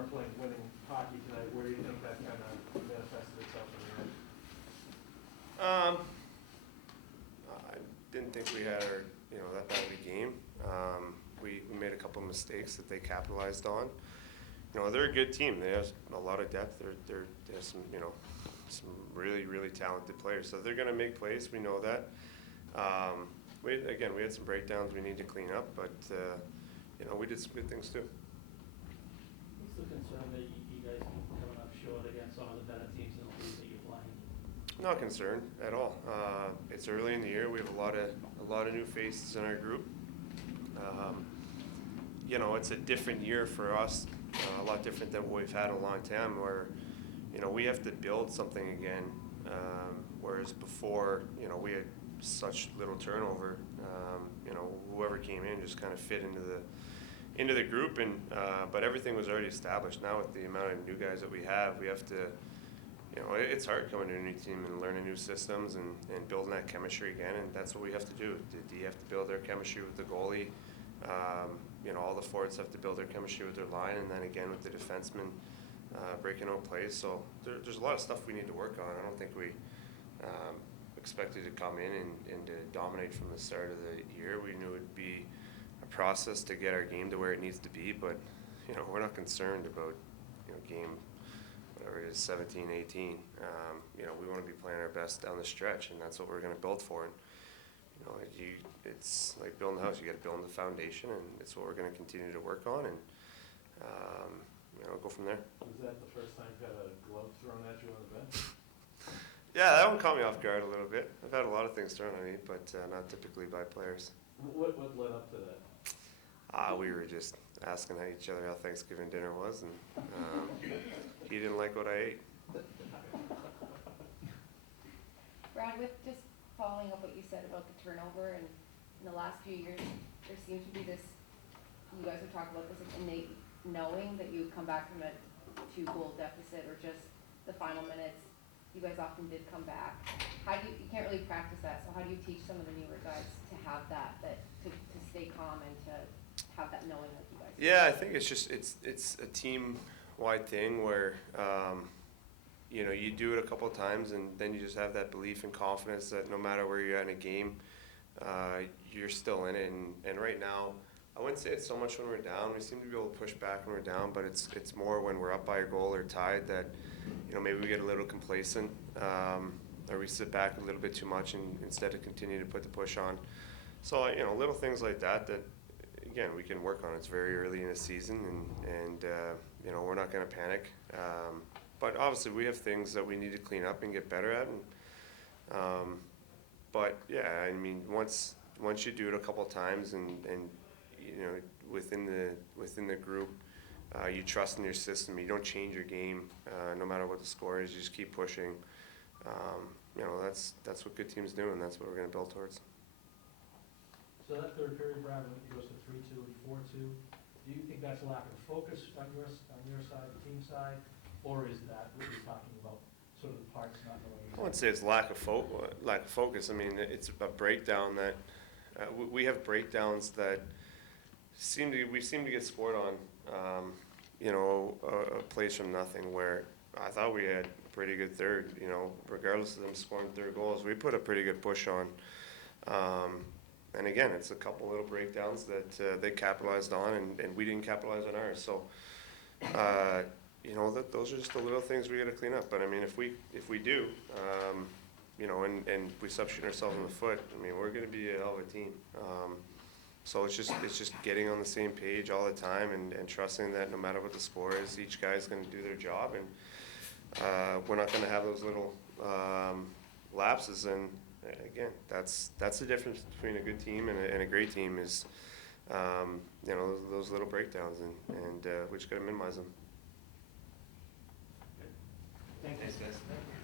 weren't playing winning hockey tonight. Where do you think that kind of manifested itself in the end? I didn't think we had our, that bad of a game. We made a couple of mistakes that they capitalized on. They're a good team. They have a lot of depth. They have some, some really, really talented players. So they're going to make plays. We know that. We had some breakdowns we need to clean up, but we did some good things too. What's the concern that you guys keep coming up short against some of the better teams in the league that you're playing? Not concerned at all. It's early in the year. We have a lot of new faces in our group. It's a different year for us, a lot different than what we've had in a long time, where we have to build something again. Whereas before, we had such little turnover. Whoever came in just kind of fit into the group, but everything was already established. Now with the amount of new guys that we have to. It's hard coming to a new team and learning new systems and building that chemistry again, and that's what we have to do. You have to build their chemistry with the goalie. All the forwards have to build their chemistry with their line, and then again with the defensemen breaking out plays. So there's a lot of stuff we need to work on. I don't think we expected to come in and to dominate from the start of the year. We knew it would be a process to get our game to where it needs to be, but we're not concerned about game whatever it is, 17, 18. We want to be playing our best down the stretch, and that's what we're going to build for. And it's like building a house. You got to build the foundation, and it's what we're going to continue to work on, and go from there. Was that the first time you had a glove thrown at you on the bench? Yeah, that one caught me off guard a little bit. I've had a lot of things thrown at me, but not typically by players. What led up to that? We were just asking each other how Thanksgiving dinner was, and he didn't like what I ate. Brad, with just following up what you said about the turnover, and in the last few years, there seems to be this, you guys have talked about this, innate knowing that you would come back from a 2-goal deficit or just the final minutes. You guys often did come back. You can't really practice that, so how do you teach some of the newer guys to have that to stay calm and to have that knowing like you guys do? Yeah, I think it's a team-wide thing where you do it a couple of times, and then you just have that belief and confidence that no matter where you're at in a game, you're still in it. And right now, I wouldn't say it's so much when we're down. We seem to be able to push back when we're down, but it's more when we're up by a goal or tied that maybe we get a little complacent, or we sit back a little bit too much instead of continue to put the push on. So little things like that again, we can work on. It's very early in the season, and we're not going to panic. But obviously, we have things that we need to clean up and get better at. But yeah, I mean, once you do it a couple of times, and within the group, you trust in your system. You don't change your game, no matter what the score is. You just keep pushing. That's what good teams do, and that's what we're going to build towards. So that third period, Brad, when it goes to 3-2 and 4-2, do you think that's a lack of focus on your side, the team side, or is that what you're talking about, sort of the parts not knowing? I wouldn't say it's lack of focus. I mean, it's a breakdown that we have breakdowns that we seem to get scored on. A place from nothing where I thought we had a pretty good third. Regardless of them scoring third goals, we put a pretty good push on. And again, it's a couple little breakdowns that they capitalized on, and we didn't capitalize on ours. So, those are just the little things we got to clean up. But I mean, if we do, and we stop shooting ourselves in the foot, I mean, we're going to be a hell of a team. So it's just getting on the same page all the time and trusting that no matter what the score is, each guy's going to do their job, and we're not going to have those little lapses. And again, that's the difference between a good team and a great team is those little breakdowns, and we just got to minimize them. Thanks, guys. Thank you.